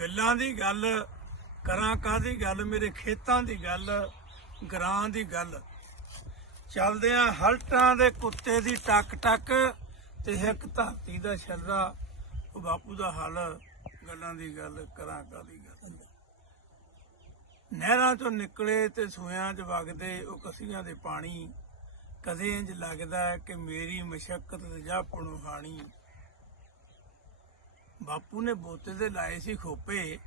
ਗੱਲਾਂ ਦੀ ਗੱਲ, ਕਰਾਂ ਕਾਦੀ ਗੱਲ, ਮੇਰੇ ਖੇਤਾਂ ਦੀ ਗੱਲ, ਗਰਾਂ ਦੀ ਗੱਲ। ਚੱਲਦੇ ਆ ਹਲਟਾਂ ਦੇ ਕੁੱਤੇ ਦੀ ਟੱਕ ਟੱਕ ਤੇ ਇੱਕ ਧਰਤੀ ਦਾ ਛੱਲਾ ਉਹ ਬਾਪੂ ਦਾ ਹੱਲ, ਗੱਲਾਂ ਦੀ ਗੱਲ, ਕਰਾਂ ਕਾਦੀ ਗੱਲ। ਨਹਿਰਾਂ ਚੋਂ ਨਿਕਲੇ ਤੇ ਸੂਇਆਂ 'ਚ ਵਗਦੇ, ਉਹ ਕਸੀਆਂ ਦੇ ਪਾਣੀ। ਕਦੇ ਇੰਜ ਲੱਗਦਾ ਕਿ ਮੇਰੀ ਮਸ਼ਕਤ ਤੇ ਜਾ ਪਣੂ ਹਾਣੀ ਬਾਪੂ ਨੇ ਬੋਤੇ ਦੇ ਲਾਏ ਸੀ ਖੋਪੇ।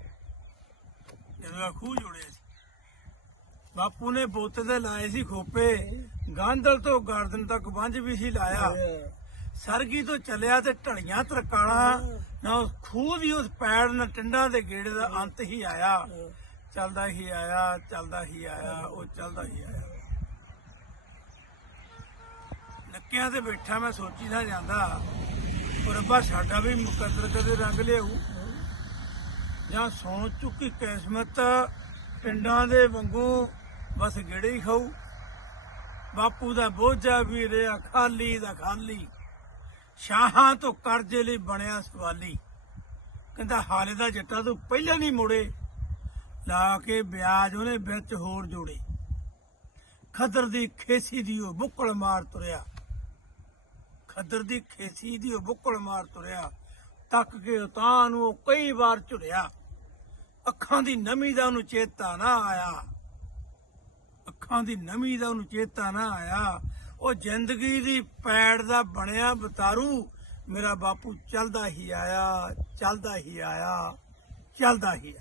ਜਦੋਂ ਆ ਖੂਹ ਜੋੜਿਆ ਸੀ। ਬਾਪੂ ਨੇ ਬੋਤੇ ਦੇ ਲਾਏ ਸੀ ਖੋਪੇ। ਗਾਂਧਲ ਤੋਂ ਗਰਦਨ ਤੱਕ ਵੰਝ ਵੀ ਸੀ ਲਾਇਆ। ਸਰਗੀ ਤੋਂ ਚੱਲਿਆ ਤੇ ਢਲੀਆਂ ਤਰਕਾਲਾਂ ਨਾ ਉਸ ਖੂਹ ਦੀ ਉਸ ਪੈੜ ਨਾ ਟੰਡਾਂ ਦੇ ਗੇੜੇ ਦਾ ਅੰਤ ਹੀ ਆਇਆ। ਚੱਲਦਾ ਹੀ ਆਇਆ ਚੱਲਦਾ ਹੀ ਆਇਆ ਉਹ ਚੱਲਦਾ ਹੀ ਆਇਆ। ਨੱਕਿਆਂ ਤੇ ਬੈਠਾ ਮੈਂ ਸੋਚੀ ਨਾ ਜਾਂਦਾ। ਪਰ ਰੱਬਾ ਸਾਡਾ ਵੀ ਮੁਕੱਦਰ ਕਦੇ ਰੰਗ ਲਿਆਊ? ਜਾਂ ਸੋਚ ਚੁੱਕੀ ਕਿਸਮਤ ਪਿੰਡਾਂ ਦੇ ਵਾਂਗੂ ਬਸ ਗੇੜੇ ਹੀ ਖਾਊ? ਬਾਪੂ ਦਾ ਬੋਝਾ ਵੀ ਰਿਹਾ ਖਾਲੀ ਦਾ ਖਾਲੀ। ਸ਼ਾਹਾਂ ਤੋਂ ਕਰਜ਼ੇ ਲਈ ਬਣਿਆ ਸਵਾਲੀ। ਕਹਿੰਦਾ ਹਾਲੇ ਦਾ ਜੱਟਾ ਤੂੰ ਪਹਿਲਾਂ ਨਹੀਂ ਮੁੜੇ। ਲਾ ਕੇ ਵਿਆਜ ਉਹਨੇ ਵਿੱਚ ਹੋਰ ਜੋੜੇ। ਖਦਰ ਦੀ ਖੇਸੀ ਦੀ ਉਹ ਬੁੱਕਲ ਮਾਰ ਤੁਰਿਆ। ਖਦਰ ਦੀ ਖੇਸੀ ਦੀ ਉਹ ਬੁੱਕਲ ਮਾਰ ਤੁਰਿਆ। ਤੱਕ ਕੇ ਉਤਾਂ ਨੂੰ ਉਹ ਕਈ ਵਾਰ ਝੁਰਿਆ। ਅੱਖਾਂ ਦੀ ਨਮੀ ਦਾ ਉਹਨੂੰ ਚੇਤਾ ਨਾ ਆਇਆ। ਅੱਖਾਂ ਦੀ ਨਮੀ ਦਾ ਉਹਨੂੰ ਚੇਤਾ ਨਾ ਆਇਆ। ਉਹ ਜ਼ਿੰਦਗੀ ਦੀ ਪੈੜ ਦਾ ਬਣਿਆ ਬਤਾਰੂ। ਮੇਰਾ ਬਾਪੂ ਚੱਲਦਾ ਹੀ ਆਇਆ, ਚੱਲਦਾ ਹੀ ਆਇਆ, ਚੱਲਦਾ ਹੀ ਆਇਆ।